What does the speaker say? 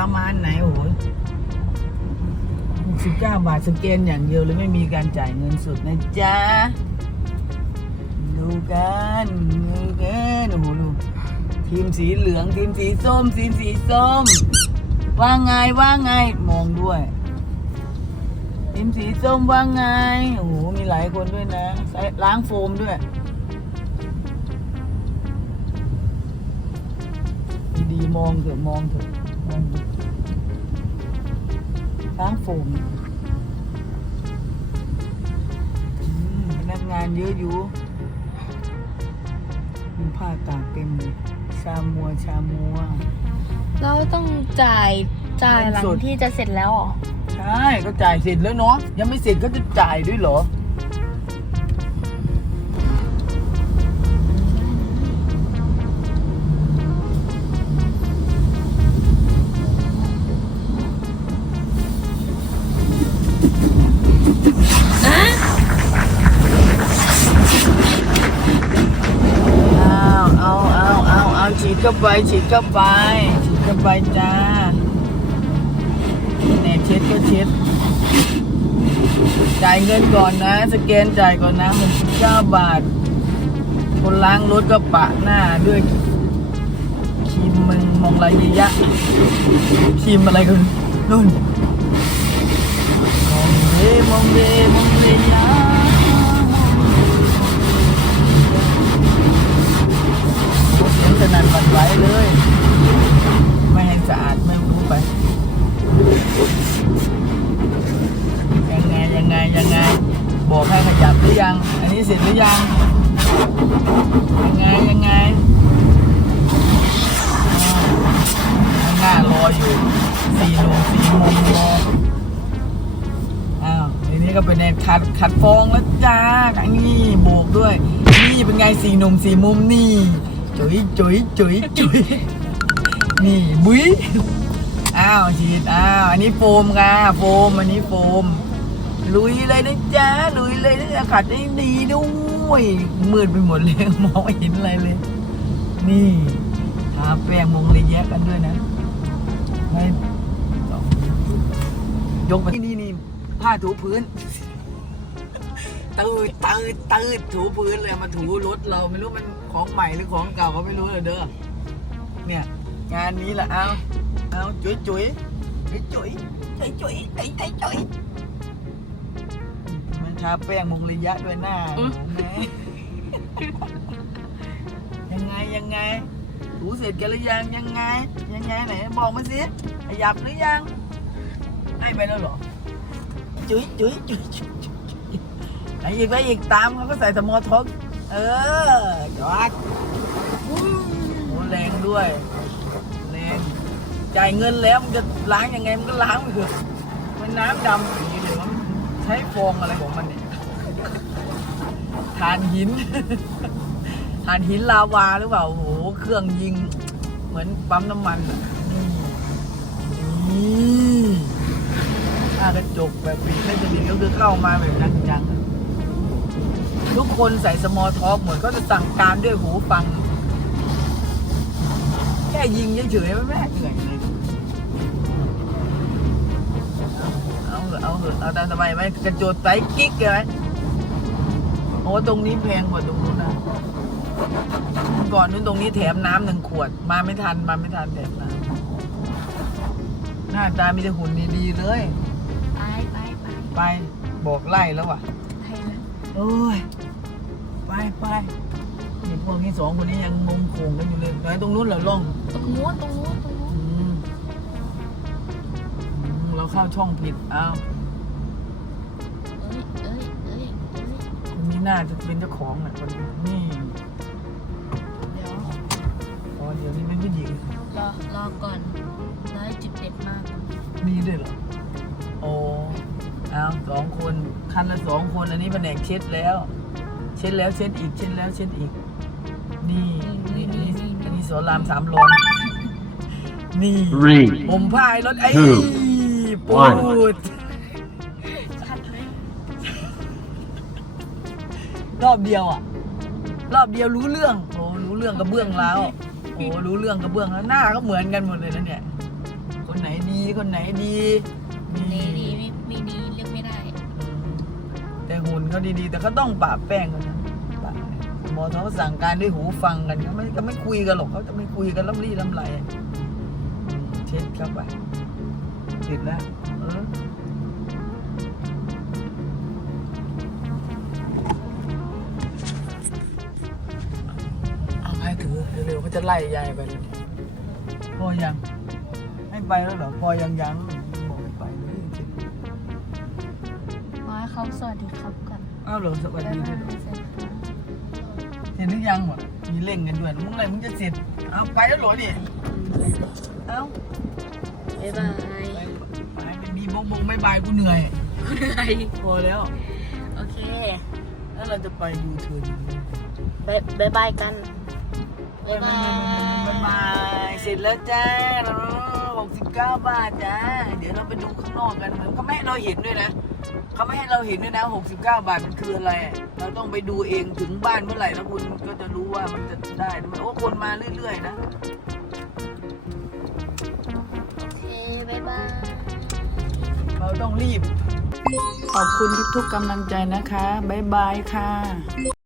ประมาณไหนโอ้โหสิบเก้าบาทสแกนอย่างเดียวเลยไม่มีการจ่ายเงินสดนะจ๊ะ ดูกันดูกันโอ้โหดูทีมสีเหลืองทีมสีส้มทีมสีส้ม ว่าไงว่าไงมองด้วย ทีมสีส้มว่าไงโอ้โหมีหลายคนด้วยนะล้างโฟมด้วยดีๆมองเถอะมองเถอะ ล้างโฟมอืมพนักงานเยอะอยู่มีผ้าตากเต็มเลยชามัวชามัว เราต้องจ่ายจ่ายหลังเงินสดที่จะเสร็จแล้วเหรอ ใช่ก็จ่ายเสร็จแล้วเนาะยังไม่เสร็จก็จะจ่ายด้วยเหรอ เข้าไปฉีดเข้าไปฉีดเข้าไปจ้าเนี่ยเช็ดก็เช็ด จ่ายเงินก่อนนะ สแกนจ่ายก่อนนะหกสิบเก้าบาท คนล้างรถก็ปะหน้าด้วยครีมมึงมองไรเยอะยะครีมอะไรกันนู่นมองเรมองเรมองเรยะ เสียงส นั่นหวั่นไหวเลย ไม่ให้สะอาดไม่รู้ไป ยังไงยังไงยังไง บอกให้ขยับหรือยัง อันนี้เสร็จหรือยัง ยังไงยังไงข้างหน้ารออยู่สี่หนุ่มสี่มุมรออ้าวทีนี้ก็เป็นในคัดคัดฟองแล้วจ้าอันนี้โบกด้วย นี่เป็นไงสี่หนุ่มสี่มุมนี่ จุ๋ยจุ๋ยจุ๋ยจุ๋ยนี่บุ้ยอ้าวฉีดอ้าวอันนี้โฟมค่ะโฟมอันนี้โฟม ลุยเลยนะจ๊ะลุยเลยนะจ๊ะขัดได้ดีด้วยมืดไปหมดเลยมองไม่เห็นอะไรเลย นี่ทาแป้งมงเลยแยะกันด้วยนะให้ยกไปนี่นี่ผ้าถูพื้น ตืดตืดตืดถูพื้นเลยมาถูรถเราไม่รู้มันของใหม่หรือของเก่าก็ไม่รู้เลยเด้อเนี่ยงานนี้แหละเอาเอาจุ๋ยจุ๋ยจุ๋ยจุ๋ยจุ๋ยจุ๋ยจุ๋ยจุ๋ยมันทาแป้งมงระยะด้วยหน้าอืมโอ้แม่ยังไงยังไงถูเสร็จกันหรือยังยังไง ยังไงไหนบอกมาสิขยับหรือยังให้ไปแล้วเหรอจุ๋ยจุ๋ยจุ๋ยจุ๋ยจุ๋ย ไหนอีกไปอีกตามเขาก็ใส่สมอทกเออจอดโอ้แรงด้วยแรงจ่ายเงินแล้วมันจะล้างยังไงมันก็ล้างไปเถอะมันน้ำดำอย่างนี้เดี๋ยวมันใช้ฟองอะไรของมันเนี่ยทานหินทานหินลาวาหรือเปล่าโอ้โหเครื่องยิง เหมือนปั๊มน้ำมันอะนี่นี่ถ้ากระจกแบบปิดไม่สนิทก็คือเข้ามาแบบนั้นจังๆ ทุกคนใส่สมอท็อกหมดก็จะสั่งการด้วยหูฟัง แค่ยิงเฉยๆไม่แม่เหนื่อยเลยเอาเถอะเอาเถอะเอาตามสบายไหมกระโจดไซส์กิ๊กเลยไหมโอ้ตรงนี้แพงกว่าตรงนู้นนะก่อนนู้นตรงนี้แถมน้ำหนึ่งขวด มาไม่ทันมาไม่ทันแถมน้ำหน้าตามีแต่หุ่นดีๆเลย ไปไปไปไปบอกไล่แล้วว่ะไปนะ โอ้ย ไปไปนี่พวกนี้สองคนนี้ยังงงโขงกันอยู่เลยไหนตรงนู้นเหรอล่องตรงนู้นตรงนู้นตรงนู้นอืมอืมเราเข้าช่องผิดอ้าวเอ้ยเอ้ยเอ้ยเอ้ยคนนี้น่าจะเป็นเจ้าของแหละคนนี้นี่เดี๋ยวอ๋อเดี๋ยวนี้เป็นผู้หญิง รอรอก่อนร้อยจุดเด็ดมาก มีด้วยเหรอโอ้ เอาสองคนคันละสองคนอันนี้แผนกเช็ดแล้ว เช็ดแล้วเช็ดอีกเช็ดแล้วเช็ดอีก นี่นี่นี่อันนี้สอนรามสามร้อยนี่ Three, ผมพายรถไอ้ Two ปู One ดชัดเลยรอบเดียวอะ รอบเดียวรู้เรื่อง โอ้รู้เรื่องกระเบื้องแล้ว โอ้รู้เรื่องกระเบื้องแล้วหน้าก็เหมือนกันหมดเลยนะเนี่ยคคนไหนดีคนไหนดี ดีดีไม่ไม่ดีเลือกไม่ได้อืมแต่ หุ่นเขาดีๆ แต่เขาต้องปะแป้งกันนะหมอเขาสั่งการด้วยหูฟังกันเขาไม่เขาไม่คุยกันหรอกเขาจะไม่คุยกันล้ำลี่ล้ำไรเช็ดเข้าไปติดแล้วเออเอาให้ถือเร็วๆเขาจะไล่ยายไปพอยัง ให้ไปแล้วเหรอพอยังยัง เขาสวัสดีครับก่อนๆอ้าวเหรอสวัสดีด้วยเหรอสวัสดีครับเสร็จหรือยังหมดมีเร่งกันด้วยมึงอะไรมึงจะเสร็จเอาไปแล้วเหรอเนี่ยเอาบ๊ายบายไปไปไม่มีบงบงไม่บายกูเหนื่อยเหนื่อยพอแล้ว โอเค แล้วเราจะไปยูเทิร์นบ๊ายบ๊ายบายกัน บ๊ายบายบ๊ายบายเสร็จแล้วจ้าหกสิบเก้าบาทจ้า เดี๋ยวเราไปดูข้างนอกกันเขาไม่ให้เราเห็นด้วยนะเขาไม่ให้เราเห็นด้วยนะหกสิบเก้าบาทมันคืออะไร เราต้องไปดูเองถึงบ้านเมื่อไหร่แล้วคุณก็จะรู้ว่ามันจะได้หรือไม่โอ้คนมาเรื่อยๆนะโอเคบ๊ายบายเราต้องรีบ ขอบคุณทุกๆกำลังใจนะคะ บ๊ายบายค่ะ